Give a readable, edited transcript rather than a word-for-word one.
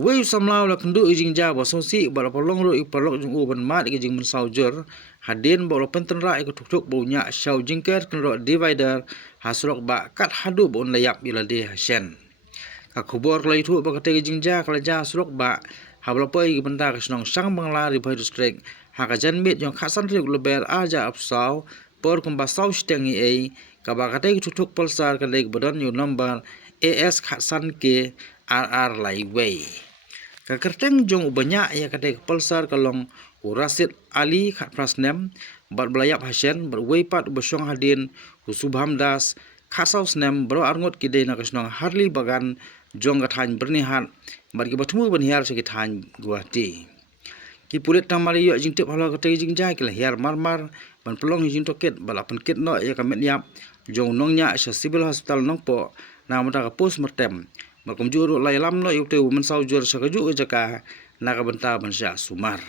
Wei samlau la kendu ijing ja ba sosi ba la polong ro ipalok jung u ban mat ijing men saujur hadin ba la penten ra ikut tuk bu nya shau jingker ken ro divider haslok ba kat hadu bon layap ilade hasen ka khubor lai thu ba kate ijing ja kala ja slok ba habla poi gi benda ka snong sang bangla ri bhai district ha ka jan mit jong khasan ri leber aja apsau por kum ba sau stengi ei ka ba kate gi tuk polsar ka lek bodon yu number AS khasan ke RR Laiway. Kakerteng jong banyak ya kadai Pulsar kalong Rasid Ali khat prasnem bat belayap hasen berweipat besyong hadin Subham Das khasau snem bro arngot kidai na kasnong Harli Bagan jong gathan bernihat bat ki batmu benhiar sekithan Guwahati. Ki pulit tamari yo jing tip hala kadai jing jai kila hiar marmar ban pelong jing toket balapan kit no ya kamet yap jong nongnya sa civil hospital nongpo na mata ka postmortem Makum juru lai lam no yuk te men saujur sakaju jaka naka benta ban sya sumar.